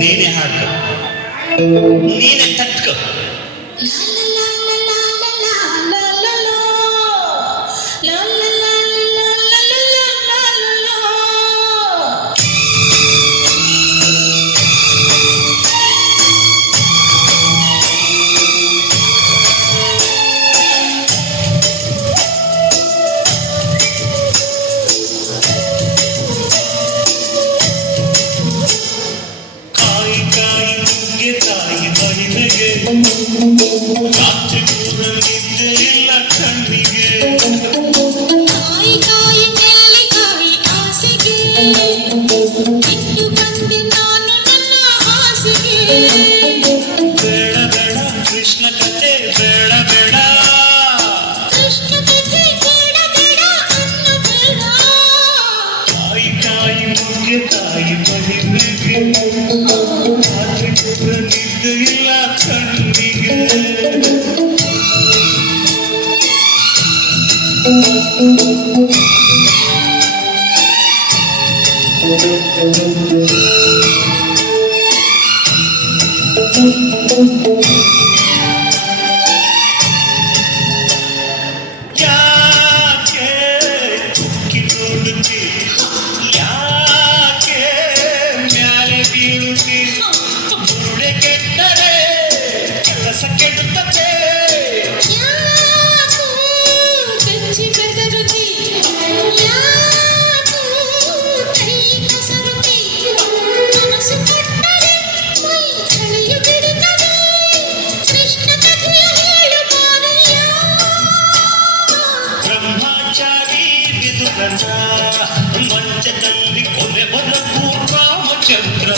ನೀನೇ ಹಾಡ್ಕ, ನೀನೇ ತಟ್ಕ. ರಾತ್ರಿ ಪೂರನಿದ್ದೆ ಇಲ್ಲ ಕಣ್ಣಿಗೆ, ಕಾಯಿ ಕಾಯಿ ನೆಲ್ಲಿಕಾಯಿ ಆಸೆಗೆ ಇಟ್ಟು ಬಂದೆ ನಾನು ನನ್ನ ಹಾಸಿಗೆ. ಬೇಡ ಬೇಡ ಕೃಷ್ಣ ಕಥೆ ಬೇಡ ಬೇಡ, ಕೃಷ್ಣ ಕಥೆ ಬೇಡ ಬೇಡ ಅನ್ನ ಬೇಡ. ಕಾಯಿ ಕಾಯಿ ನುಗ್ಗೆಕಾಯಿ ಮಹಿಮೆಗೆ, ರಾತ್ರಿ ಪೂರನಿದ್ದೆ ಇಲ್ಲ ಕಣ್ಣಿಗೆ. ಯಾಕೆ ಕುಕ್ಕಿ ನೋಡುತ್ತಿ, ಯಾಕೆ ಮ್ಯಾಲೆ ಬೀಳುತ್ತಿ, ಬುರುಡೆ ಕೆಟ್ಟರೆ ಕೆಲಸ ಕೆಡುತ್ತದೆ. ಯಾಕೋ ಬೆಚ್ಚಿ ಬೆದರುತ್ತಿ, ಯಾಕೋ ಕೈ ಕಸರುತ್ತಿ, ಮನಸ್ಸು ಕೊಟ್ಟರೆ ಮೈ ಚಳಿಯು ಬಿಡುತ್ತದೆ. ಕೃಷ್ಣ ಕಥೆಯ ಹೇಳು ಬಾರಯ್ಯ. ಬ್ರಹ್ಮಚಾರಿ ಬಿದುಗನ ಮಂಚದಲ್ಲಿ ಕೊನೆ ಬರಕು ರಾಮಚಂದ್ರ.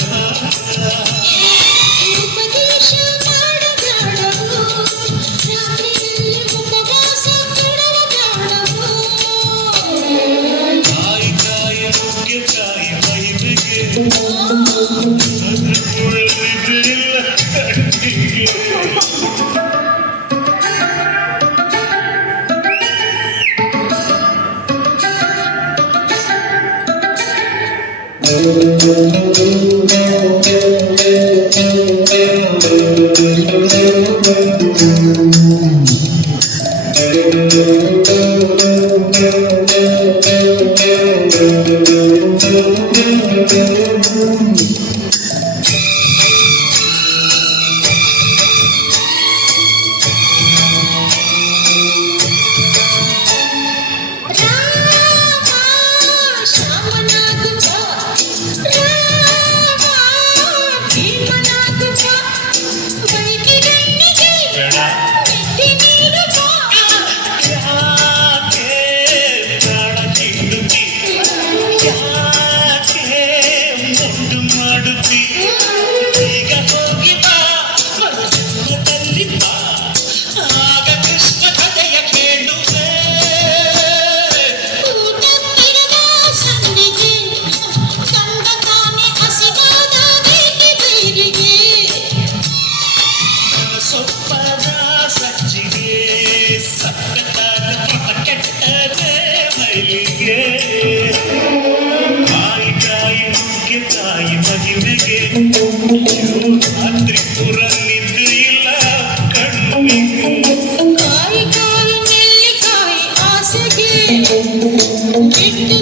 ಉಪದೇಶ ಮಾಡಬೇಡವು, ರಾತ್ರಿಯಲ್ಲಿ ಉಪವಾಸ ಕೆಡವಬೇಡವು. ಕಾಯಿ ಕಾಯಿ ನುಗ್ಗೆಕಾಯಿ ಮೈಮೆಗೆ, ರಾತ್ರಿ ಪೂರನಿದ್ದೆ ಇಲ್ಲ ಕಣ್ಣಿಗೆ. ರಾಮ ಶ್ಯಾಮನಾಗುತ್ತ, ರಾಮ ಭೀಮನಾಗುತ್ತ, ಬೈಕಿಗಣ್ಣಿಗೆ ಬೇಡ ಬಿಟ್ಟಿ ನೀಡುತ್ತ. ಯಾಕೆ ಪ್ರಾಣ ಚಿಂಡುತ್ತಿ, ಯಾಕೆ ಮುಂಡು ಮಾಡುತ್ತಿ, ಈಗ ಹೋಗಿ ಬಾ ಮನಸ್ಸಲ್ಲಿ ಬಾ, ಆಗ ಕೃಷ್ಣ ಕಥೆಯ ಕೇಳುವೆ. ಊಟಕ್ಕಿರುವ ಸಂದಿಗೆ ಕಂಡ ತಾನೆ ಹಸಿವಾದ ಬೇರಿಗೆ. ಸೊಪ್ಪದ ಸಜ್ಜಿಗೆ ಸಕ್ಕತ್ತಾದ ಕೆಟ್ಟದೆ ಮೈಲಿಗೆ, ಕಾಯಿ ಕಾಯಿ ನುಗ್ಗೆಕಾಯಿ ಮಹಿಮೆಗೆ, ರಾತ್ರಿ ಪೂರನಿದ್ದೆ ಇಲ್ಲ ಕಣ್ಣಿಗೆ. ಕಾಯಿ ಕಾಯಿ ನೆಲ್ಲಿಕಾಯಿ ಆಸೆಗೆ ಬಿಟ್ಟು